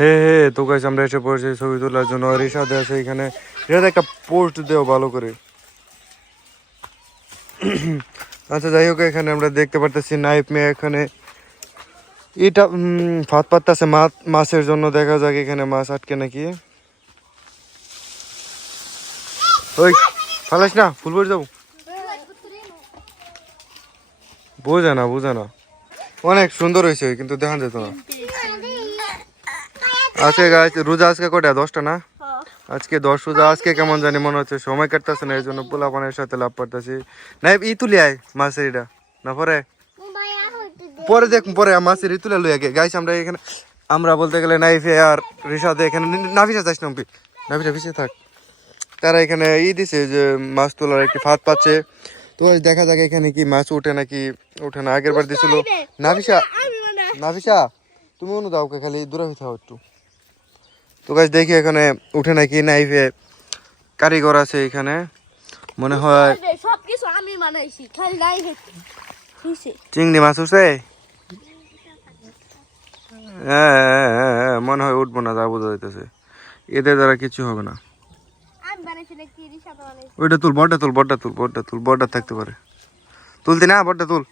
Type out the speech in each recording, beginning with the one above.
হে হে তো গাইস আমরা এসে পড়েছি ছবি তোলার জন্য। আর এর সাথে আছে এখানে এটা একটা পোস্ট দেও ভালো করে। আচ্ছা যাই হোক, এখানে আমরা দেখতে পারতেছি নাইফ মেয়ে এখানে এটা ফাঁদ পাততেছে মাছের জন্য। দেখা যাক এখানে মাছ আটকে নাকি। ওই ফালাস না, ফুল পড়ে যাবো। বোঝা না বোঝা না, অনেক সুন্দর হয়েছে কিন্তু দেখা যেত না। আজকে গাছ রোজা আজকে কটা 10টা না? আজকে 10 রোজা। আজকে কেমন জানি মনে হচ্ছে সময় কাটতেছে না, এই জন্য পোলাপানের সাথে লাভ পারতেছি। নাই ই তুলি আয় মাছের এটা না, পরে পরে দেখ, পরে মাছের ই তুলে লই আগে। গাইস আমরা এখানে আমরা বলতে গেলে নাইফে আর রিসাদে এখানে নাফিসা যাস নাম্পি, নাফিসা পিছিয়ে থাক। তারা এখানে দিছে যে মাছ তোলার একটি ফাঁদ পাচ্ছে। তো দেখা যাক এখানে কি মাছ ওঠে নাকি ওঠে না। আগের বার দিছিল নাফিসা। নাফিসা তুমি অনু দাও খালি দূরে হইতে হও একটু। তো গাছ দেখি এখানে উঠে নাকি। নাইফে কারিগর আছে এখানে মনে হয়। সবকিছু আমি বানাইছি, খালি নাইফে চিংড়ি মাছ উঠছে। হ্যাঁ মনে হয় উঠবো না, যা বোঝা যাইতেছে। এদের দ্বারা কিছু হবে না। ওইটা তুল, বড়টা তুল, বড়টা তুল, বড়টা তুল, বড়টা থাকতে পারে। তুলতি না, বড়টা তুল।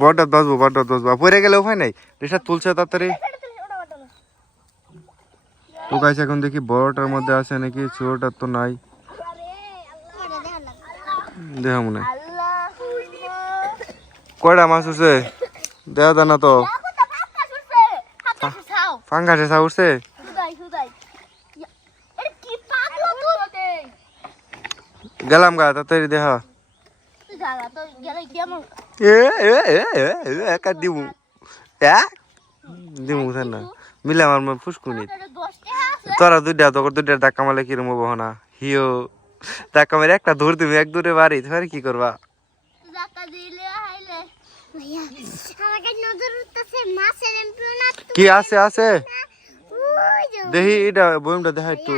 বড়টা বাজবো, বড়টা বাজবো। পরে গেলে উপায় নাই। রেশাদ তুলছে তাড়াতাড়ি। তো গাইস এখন দেখি বড়টার মধ্যে আছে নাকি, ছোটটার তো নাই। দেখা মনে কয়টা মাছ উঠছে দেখা যায় না তো। ফাঙ্গাসে সা উঠছে। গেলাম গা তাড়াতাড়ি দেখা। দিমু দিমু না মিলে আমার ফুসকুনি। তোরা দুইটা তোর দুইটা ধাক্কা মারলে কিরম হবো না। হিও ধাক্কা মারে একটা দূর, তুমি এক দূরে বাড়ি তোমার কি করবা। কি আছে আছে দেখি এটা বইমটা দেখা একটু।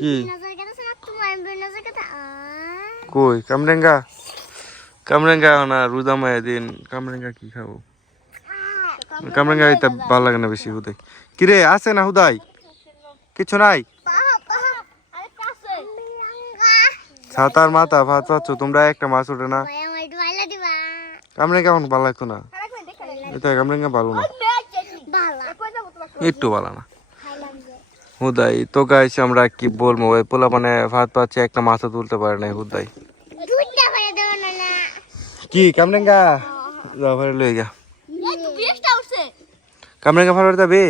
কি কই কামরেঙ্গা? কামরেঙ্গা না রোজা মায়ের দিন কামরেঙ্গা কি খাবো? কামরেঙ্গা এটা ভালো লাগে না বেশি। হুদাই কিরে আছে না? হুদাই কিছু নাই। ছাতার মাথা ভাত পাচ্ছ তোমরা, একটা মাছ ওঠে না। কামরেঙ্গা এখন ভালো লাগতো না। এটা কামরেঙ্গা ভালো না, একটু ভালো না। হুদাই তো গাইছে আমরা কি বলবো, ওই পোলা মানে ভাত পাচ্ছে একটা মাছও তুলতে পারে না। হুদাই কি কামরেঙ্গা যাও ভাই লই গা। কামরেঙ্গা ভালো যাবে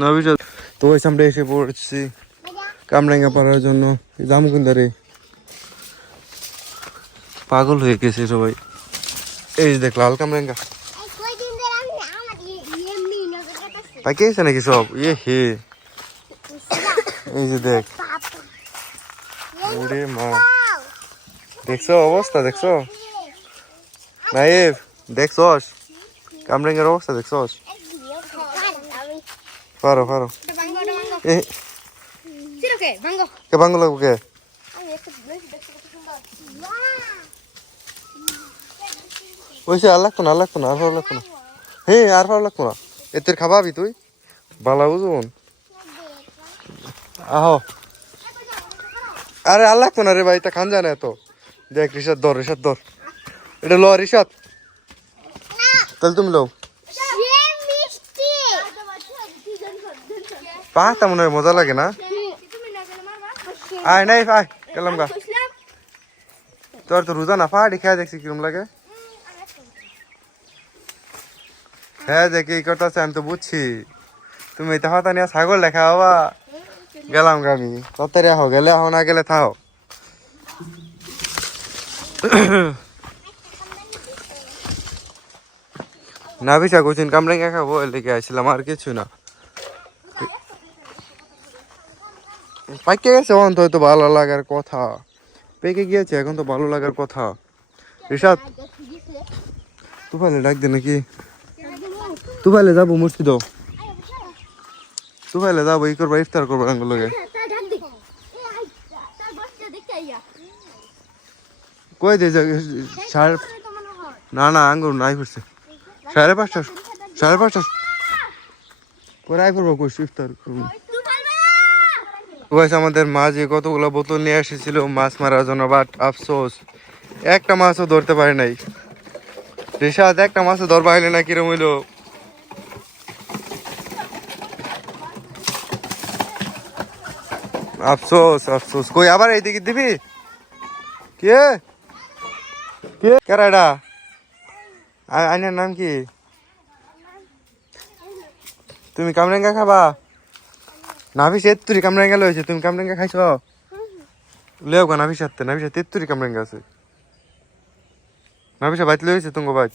নবীজ। তো ওই আমরা এসে পড়ছি কামরেঙ্গা পাড়ার জন্য। যাম কিন্তু রে পাগল হয়ে গেছে সবাই। এই দেখ লাল কামরেঙ্গা পাইকে গেছে নাকি সব। হে এই যে দেখ, ওরে মা দেখছো অবস্থা, দেখছো নাইফ, দেখছস কামরেঙ্গার অবস্থা দেখছস। পারো পারো কে ভাঙ্গ লাগবো কে? ওইসে আর লাগতো না, আর লাগতো না, আর ভালো লাগতো না। হ্যাঁ আর ভালো লাগতো না। এতে খাবাবি তুই বালা বুঝুন। আহো আরে আর লাগতো না রে ভাই, এটা খান যায় না এত। দেখ রিসাদ ধর, রিসাদ ধর, এটা লো রিসাদ। তাহলে তুমি লো পাহাড়টা মনে হয় মজা লাগে না। আয় নাই আয় গেলাম গা। তোর তো রোজা না পাহাড়ি খেয়ে দেখছি কিরম লাগে। হ্যাঁ দেখি এই কথা আমি তো বুঝছি। তুমি এটা হতা নিয়ে ছাগল দেখা বাবা। গেলাম গা আমি, তাড়াতাড়ি আহো, গেলে আহো না গেলে থাও। না বিশা কোচিন কামরেঙ্গা খাবো লেগে আসছিলাম, আর কিছু না। পাইকে গেছে এখন তো ভালো লাগার কথা। পেকে গিয়েছে এখন তো ভালো লাগার কথা। রিসাদ তুফাইলে ডাক দে নাকি? তুফাইলে যাবো মূর্তি দাও, তুফাইলে যাবো ই করবো, ইফতার করবো আঙ্গুল লগে। কই দে না না আঙ্গুর নাই করছে 5:30 5:30 পরে আই করবো কই ইফতার করবো গাইস আমাদের মাঝে কতগুলো বোতল নিয়ে এসেছিল মাছ মারার জন্য বাট আফসোস একটা মাছও ধরতে পারে নাই রিশাদ একটা মাছও ধরবা হইলে না কিরম হইলো আফসোস আফসোস কই আবার এইদিকে দিবি কে কে কেরাডা আইনার নাম কি তুমি কামরাঙ্গা খাবা নাভিস এত্তুরি কামরাঙ্গা লইছে তুমি কামরাঙ্গা খাইছ লেও গো নাভিস হাতে নাভিস তেত্তুরি কামরাঙ্গা আছে নাভিসা বাইতে লইছে তুমি বাইত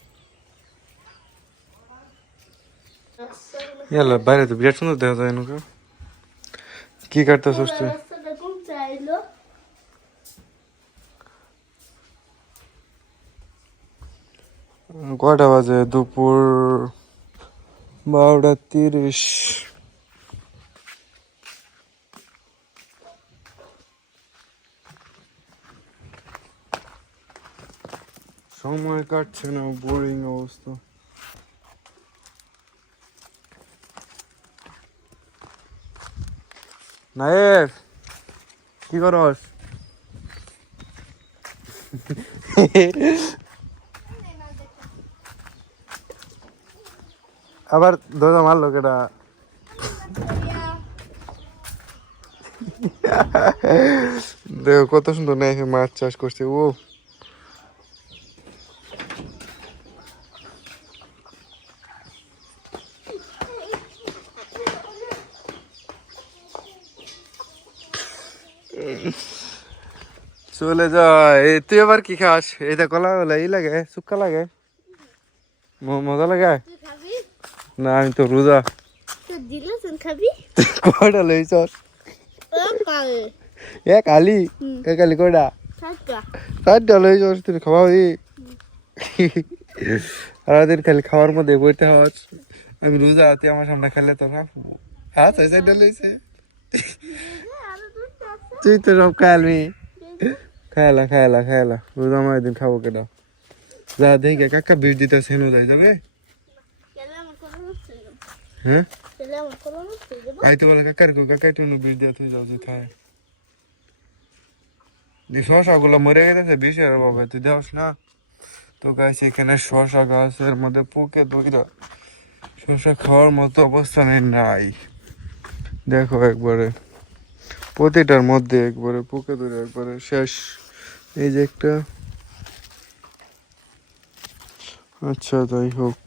ইয়ালা বাইরে তো বিরাট সুন্দর দেখা যায় নৌকা কি কাটতেছিস তুই কয়টা বাজে দুপুর 12:30 সময় কাটছে না বোরিং অবস্থা নায়েব কি করস আবার দোজা মারলো কেটা দেখো কত সুন্দর নাইফে মাছ চাষ করছে ও চলে যায় তুই আবার কি খাস এটা কলা বলে ই লাগে শুক্কা লাগে মজা লাগে না আমি তো রোজা কয়টা লইছ এক আলি কয়টা 4টা লইছ তুই খাওয়াবি সারাদিন খালি খাওয়ার মধ্যে বইতে হওয়ার আমি রোজা তুই আমার সামনে খেলে তো রাখবো হ্যাঁ 4টা লইছে তুই তো সব খাইলবি খাইলা রোজা আমার একদিন খাবো কেটা যা দেখে কাকা বিষ দিতে সেনো যাই যাবে হ্যাঁ আইতে বলে কাকার কাকাই তুই বিষ দিয়ে তুই যাও যে খায় শশাগুলো মরে গেছে বিষের অভাবে তুই দেওস না তো গাছ এখানে শশা গাছের মধ্যে পোকে দইরা শশা খাওয়ার মতো অবস্থানে নাই দেখো একবারে প্রতিটার মধ্যে একবারে পোকে ধরে একবারে শেষ এই যে একটা আচ্ছা তাই হোক